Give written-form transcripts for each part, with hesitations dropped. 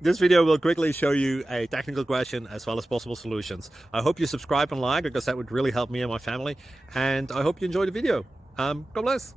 This video will quickly show you a technical question as well as possible solutions. I hope you subscribe and like, because that would really help me and my family. And I hope you enjoy the video. God bless.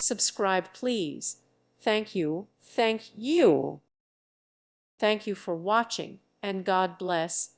Subscribe, please. Thank you. Thank you. Thank you for watching, and God bless.